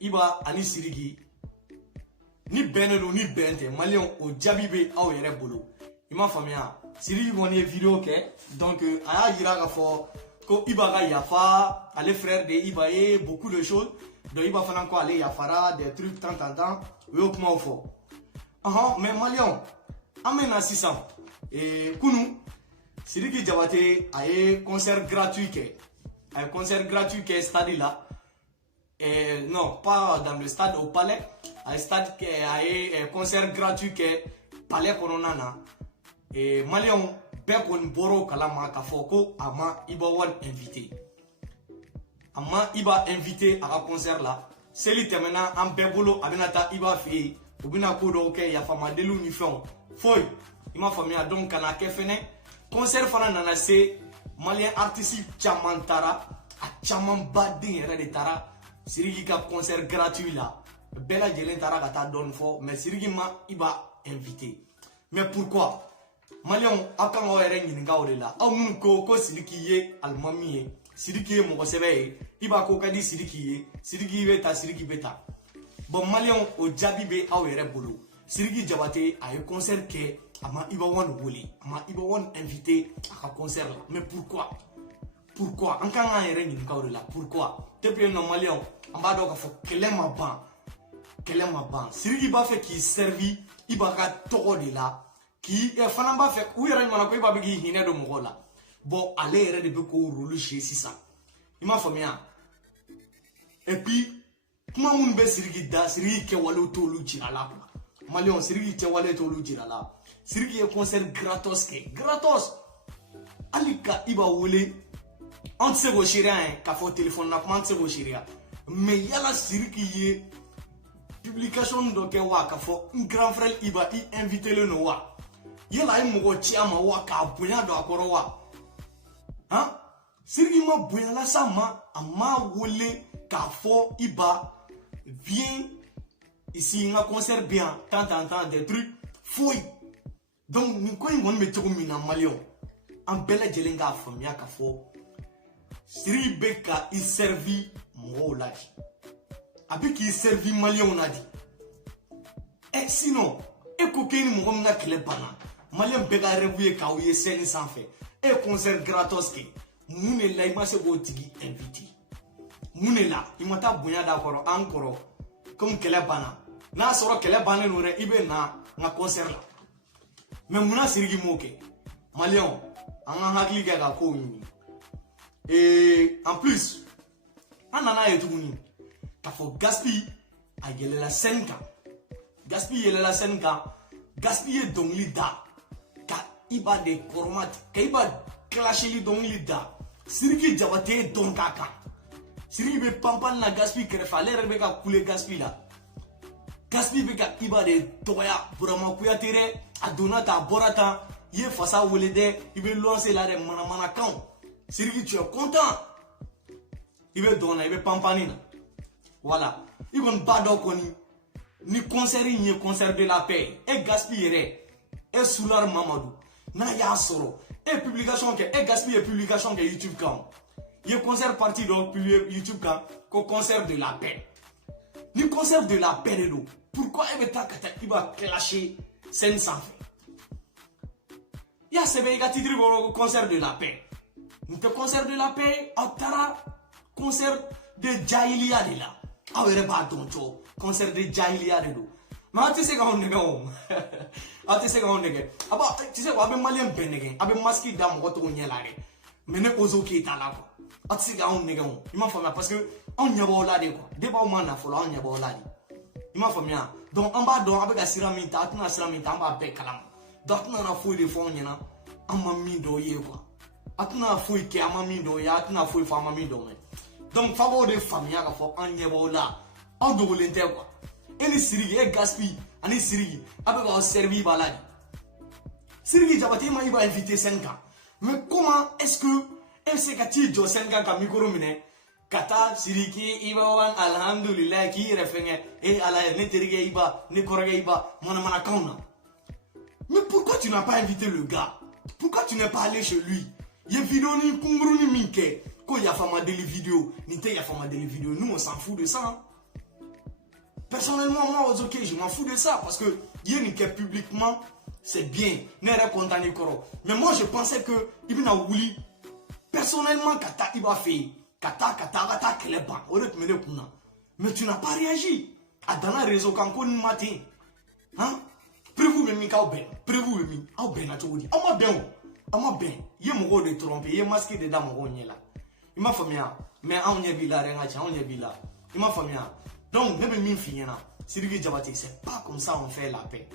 Iba ani Sidiki ni benelo ni bente Malien o jabibe aw yere bolo ima famia Sidiki woni vidéo ke donc aya yira ka fo ko Iba ga yafa ale frère de Iba et beaucoup de choses donc Iba fana ko ale yafara des trucs tant yo kuma o fo mais Malien amena 600 et kunu Sidiki Diabaté a concert gratuit ke stade là. Non, pas dans le stade au palais, un stade qui a concert gratuit que palais Koronana. Et Malion, Bekon Boro Kalama Kafoko, Ama Iba Wan invité. Ama Iba invité à un concert là. C'est lui terminant en Bebolo, Abenata Iba Fi, Ubina Kodo, ok, Yafama Delou Nifon. Foi, il m'a famille donc Kanake Fene. Concert Fana Nanase, Malien artiste Chamantara, a Chaman Badin de Tara. Sidiki ka concert gratuit là. Bella Jelen Tara ka ta donne fort, mais Sidiki ma Iba invité. Mais pourquoi? Malion akan o yere nyinga o de la. Aw mun ko Sidiki ye almami ye. Sidiki ye mo sebe ye. Iba ko kadi Sidiki ye. Sidiki beta. Bon Malion o jabi be aw yere bolo. Sidiki Diabaté a concert ke ama Iba wan woli. Ama Iba wan invité à concert là. Mais pourquoi? Pourquoi? En quand on est là, pourquoi? Depuis un Malien, on va donc faire quel ma ban. Sidiki ba fait qui servi, il va toro de là, qui est fan ba fait où il y a une manako il va bigi hine de mo là. Bon, allez de beaucoup rouler chez ça. Il m'a fait bien. Et puis, comment on be Sidiki da Sidiki ke walo to lu jira là. Malien Sidiki ke walo to lu jira là. Sidiki est concert gratos. Alika iba wole on se go chiria ka fo téléphone na comment se go chiria mais yala Sidiki ye publication do ke wa ka fo un grand frère Iba invité le no wa yala ay mo chi ama wa ka bunya do akoro wa Sidiki ma bunya la sama ama wole ka fo Iba vient ici un concert bien tant des trucs fouille donc ni ko ngon me toko mina Malion en belle jelenga famia ka fo Sidiki Beka il servi mon lagi. Avec qui servi Malien on a dit. Et sinon, et coquine mon na clé bana. Malien Beka revoué kaouye scène sans fait. Et concert gratos ke. Moune la ima se otigi invité. Moune la, ima ta bunya d'accord encore comme clé bana. Na soro clé bana no re ibe na concert là. Mais mouna Sidiki moke. Malien, an hakli ga ko yini. Et en plus, on a eu tout le monde. Quand faut gaspiller, il y a la scène. Gaspiller la scène. Gaspiller donc l'ida. Quand il va des cormates, quand il va clasher les donc l'ida. Sidiki Diabaté donc kaka. Sidiki be pampan na gaspiller qu'il fallait rebeka couler gaspiller là. Gaspiller beka il va des toya vraiment kuya tere adonata borata ye fasa wolede il veut lancer la de mana kan. Sidiki tu es content. Il veut donner, il veut pampanina. Voilà. Il va pas d'okoni. Ni concert ni concert de la paix. Et gaspiller. Et Soular Mamadou. Na ya soro. Et publication que et gaspiller publication que YouTube quand. Il concert parti donc YouTube quand qu'au concert de la paix. Ni concert de la paix de l'eau. Pourquoi il va clasher scène sans fait? Il y a ce titre au concert de la paix. Nous te concert de la paix, Atara, concert de Jahiliya de là. Ah ouais, pas tonto, concert de Jahiliya de l'eau. Mais tu sais quand on est gars, tu sais quand on est gars. Ah bah, tu sais quoi, avec Malien Beneguen, avec masque d'âme, on retourne là. Mais ne oso qui est là quoi. Ah tu sais quand on est gars, il m'a fait parce que on y a pas là de quoi. Débat au man a fallu on y a pas là. Il m'a fait bien. Donc en bas donc avec la siramita, atuna siramita, on va payer calam. Donc on a fouillé les fonds, y'en a, on m'a mis d'oyer quoi. Atuna fouille qui a mamie d'oyer, atuna fouille femme mamie d'oyer. Donc favor de famille à fond on y a pas là. On doit l'intérêt quoi. Et les Sidiki et gaspille, ani Sidiki avec un servi balade. Sidiki Diabaté m'a invité 5 ans. Mais comment est-ce que tu as 5 ans comme micro mine? Kata Sidiki iba wan alhamdulillah qui refenge et ala ne terige iba ne korage iba mana kauna. Mais pourquoi tu n'as pas invité le gars? Pourquoi tu n'es pas allé chez lui? Il y a vidéo ni kunguru ni minke. Quand il y a fama des vidéos, ni te y a fama des vidéos, nous on s'en fout de ça. Hein? Personnellement, moi, ok, je m'en fous de ça parce que Yenike publiquement, c'est bien. N'est content ni koro. Mais moi, je pensais que Ibn Aouli, personnellement, Kata Iba fait, Kata Keleban, mais tu n'as pas réagi. À dans la réseau quand on matin. Hein? Prévu même ka ben, prévu même, au ben na todi. Ama ben, ye mo de tromper, ye masqué de dame mo nyela. Il m'a famille, mais on y est villa, on y est villa. Il m'a famille. Donc, même mi finina, Sidiki Diabaté, c'est pas comme ça on fait la paix.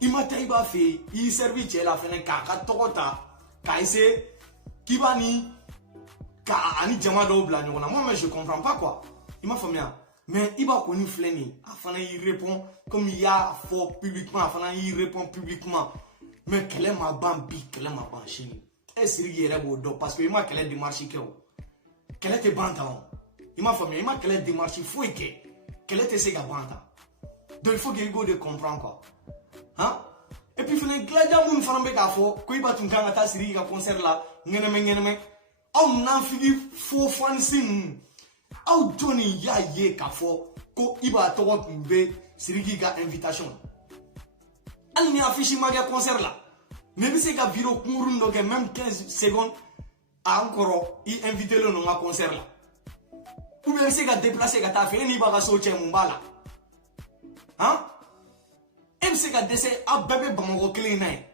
Il m'a taïba fait, il servit la fin kaka tokota, kaise, kibani, ka ani diamado blanc. Moi, mais je comprends pas quoi. Il m'a famille. Mais il va connu fléni, afin il répond comme il y a fort publiquement, afin il répond publiquement. Mais quelle est ma bambi, quelle est ma banchine? Est-ce qu'il y a parce que il m'a quelle est démarche quelle est tes bantalons? Il m'a famille, il m'a quelle est démarche fouille quelle est tes banta? Donc il faut qu'il go de comprendre quoi. Hein? Et puis il faut que gladia moun farambe ka fo, ko iba tun kan ata siri ka concert là, ngene. Au nan figi fo fansin. Au Johnny ya ye ka fo ko iba to mbe siriki ka invitation. Al ni affiche maga concert là. Mais bi se ka vidéo kurun do même 15 secondes a encore i inviter le non à concert là. Ou bien se ka déplacer ka ta fait ni ba ka so che mumbala. Hein? Em se ka dese a bébé bango clean nai.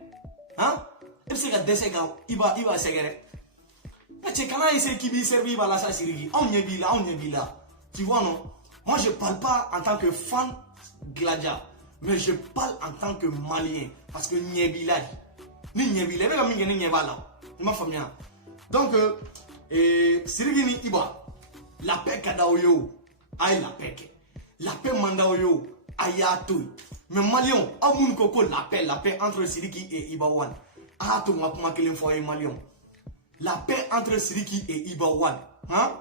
Hein? Em se ka dese ka iba segere. Qui servi par la Sirigi. On y est là. Tu vois, non? Moi, je parle pas en tant que fan Gladia, mais je parle en tant que Malien. Parce que Nyebila, donc, Sirigi ni Iba, la paix Kadaoyo, aïe la paix. La paix Mandaoyo, aïe à tout. Mais Malion, Amoun Koko, la paix entre Sirigi et Ibawan. Ah, tout ma kuma kelen foye Malion. La paix entre Siriki et Ibawan. Hein?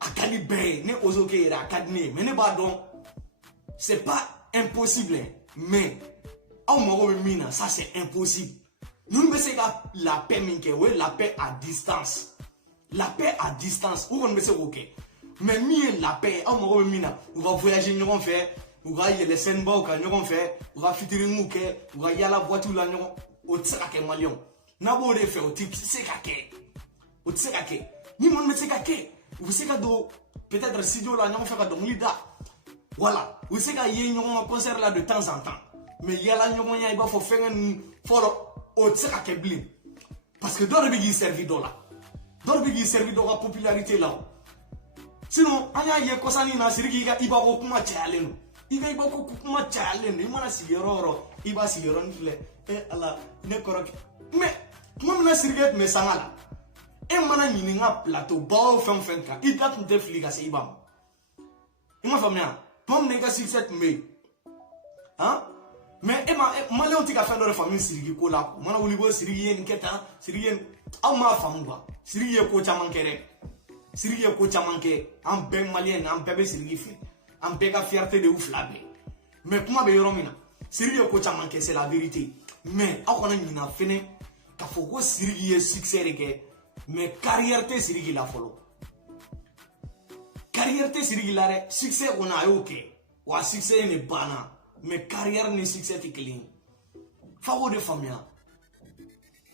Akadi Bey, ne Ozoke Akadne, mais ne pardon. C'est pas impossible, mais ça c'est impossible. Nous ne savons pas la paix, la paix à distance. La paix à distance, où on ne sait ok. Mais la paix, on va voyager, nous on fait, on va y aller scènes nous on fait, on va fêter on va y aller la voiture là, on tsaka Malion. Nabo de faire au type c'est kake. Au tsakake. Ni mon c'est kake. Vous savez peut-être studio là on fait donc lida. Voilà, vous savez qu'il y a un concert là de temps en temps. Mais il y a là il va faut faire un follow au tsakake blin. Parce que dans le bigi servi là. Dans le bigi servi dans la popularité là. Sinon, anya ye kosani na siriki ga iba ko kuma challenge. Iga iba ko kuma challenge. Imana sigero iba sigero ndile. Allah ne korok. Mais moi je suis mais ça là. Et moi je suis plateau, bon fin ka. Il date de fliga c'est ibam. Il m'a fait bien. Moi je suis 7 mai. Hein? Mais moi on tika faire de famille sirigi ko là. Moi na wuli sirigi en keta, sirigi en ma femme quoi. Sirigi ko chamankere. Sirigi ko chamanke en ben malien en bébé sirigi fi. En bega fierté de ouf là. Mais comment be yoromina? Sirigi ko chamanke c'est la vérité. Mais on a une affaire qu'il faut que Sirigi ait succès, mais carrière te Sirigi la follow. Carrière te Sirigi la succès on a ok, ou a succès n'est bana, mais carrière n'est succès t'es clean. Favor de famille.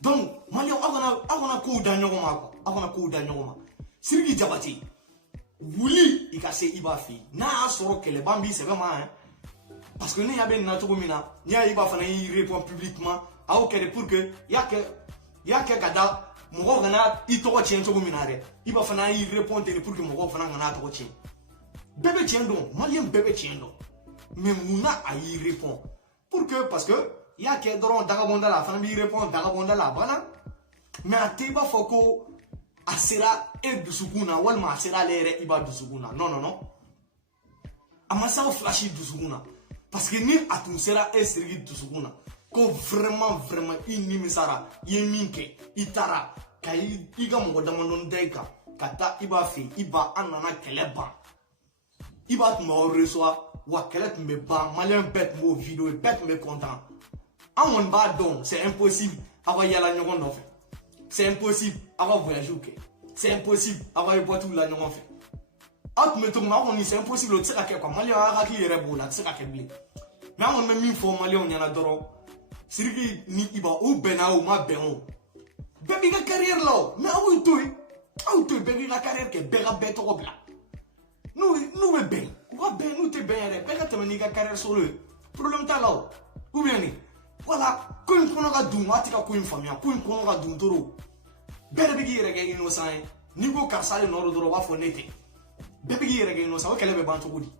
Donc, Malion, on a coup d'anyoma, on a coup d'anyoma. Sirigi Diabaté, Wouli, il casse Ibafi, n'a soro que les bambis c'est vraiment hein. Parce que nous avons notre communauté, nous avons répond publiquement à auquel pour que y a que kada mon gana il to tient to communauté il va faire répondre pour que mon gana gana to tient bébé tient donc malien bébé tient donc mais mouna a y répond pour que parce que y a que dans dagabonda la famille répond dagabonda la bana mais à teba foko asera et dusukuna walma asera lere iba dusukuna non amasa flashy dusukuna. Parce que ni atmosphère est sérieux de ce qu'on a. Que vraiment, inimisara, yeminke, itara, kai, iga mo damandon deka, kata iba fi, iba anana keleba. Iba me reçoit, wa kelet me ba, malien bête mo vidéo, bête me content. En mon bas donc, c'est impossible, avoir yala nyon on fait. C'est impossible, avoir voyagé, c'est impossible, avoir boit tout la nyon on fait. Out me tombe c'est impossible de faire quoi malien a qui est bon là c'est qu'à blé mais on même une fois malien on y en a doro sirigi ni iba ou bena ou ma beno baby ga carrière là mais ou tu baby ga carrière que bega beto obla nous me ben ou ben nous te ben bega te meni ga carrière solo problème ta là ou bien ni voilà ko une kono ga dum atika ko une famille ko une kono ga dum toro bere bigi rega innocent ni go karsale no doro wa fo nete bébé qui est innocent, ok, elle est bantu goudi.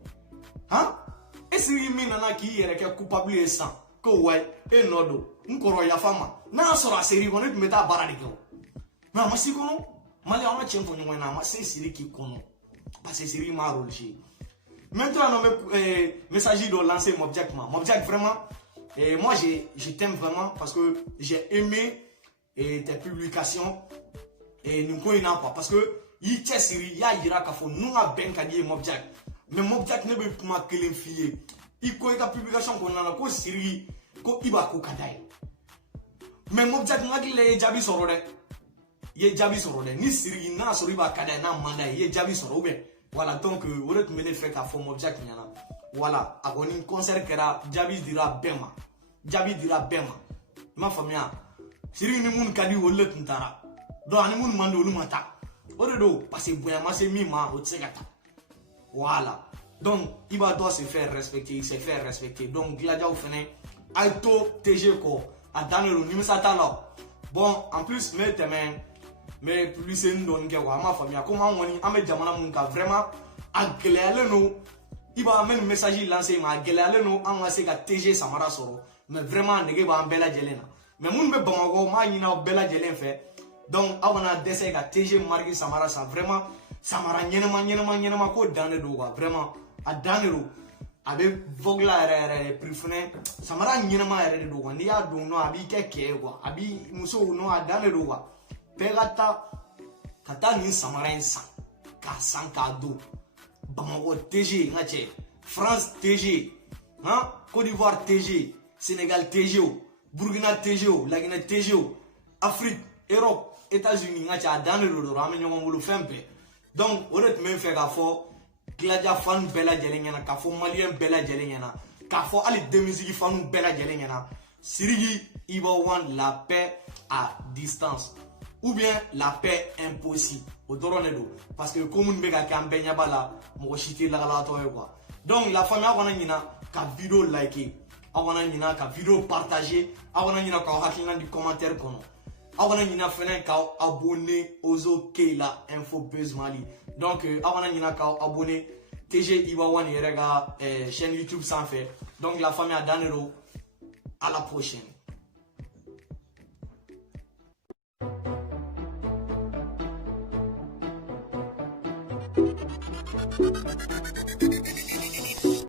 Hein? Et si il mine na qui est coupable et sans, que ouais, et nodo, n'koro ya fama, na sora série qu'on est meta barade ko. Mais moi si kono, malé on a tient pour nous na, moi c'est série qui kono. Parce que série ma rôle chez. Maintenant on message de lancer Mobjack vraiment moi je t'aime vraiment parce que j'ai aimé tes publications et nous connaissons pas parce que il tient série ya ira ka fo nous a ben ka di Mobjack mais Mobjack ne veut pas que l'infilier il ko ta publication ko nana ko série ko iba ko kadai mais Mobjack ngaki le jabi soro de ye jabi soro de ni série na soro iba kadai na manda ye jabi soro be voilà donc aurait mené fait ka fo Mobjack nyana voilà agoni concert kera jabi dira bema ma famia série ni mun kadi wolle tuntara do ani mun mando lumata Oredo, parce que Bouyama c'est Mima, au Tsegata. Voilà. Donc, il doit se faire respecter, il se fait respecter. Donc, Gladia au Fene, Alto TG ko, à Danilo, Nimisata là. Bon, en plus, mais plus c'est une donne qui ma famille. Comment on y a mis Jamana Munka vraiment à Gléaleno. Il va même message lancé, mais à Gléaleno, on va se TG Samara Soro. Mais vraiment, on va en Bella Jelena. Mais mon me Bamago, ma yina Bella Jelen fait. Donc, on a décidé que TG marqué Samara, ça vraiment, Samara, nyama, ko dans le dos, vraiment, à dans le dos, avec Vogla, préféré, Samara, nyama, de dos, on y a donc, no, abi, keke, quoi, abi, muso, no, à dans le dos, Pegata, Kata, ni Samara, sans cadeau, Bamago, TG, France, TG, hein, Côte d'Ivoire, TG, Sénégal, TG, Burkina, TG, la Guinée, TG, Afrique, Europe, États-Unis, a dans le dos, donc, on est même fait qu'à fort, Gladia fan bella jelengena, qu'à fort malien bella jelengena, qu'à fort aller de musique fan bella jelengena, Sirigi, il va want la paix à distance, ou bien la paix impossible, au Doronedo, parce que comme on mega campagne bala, mon chité la quoi. Donc, la famille a une vidéo liker, a une vidéo partager, a une du commentaire qu'on Awana nina fenen ka abonné aux OK la info buzz Mali. Donc awana nina ka abonné TG Iwawan yerega chaîne YouTube sans fait. Donc la famille à Danero, à la prochaine.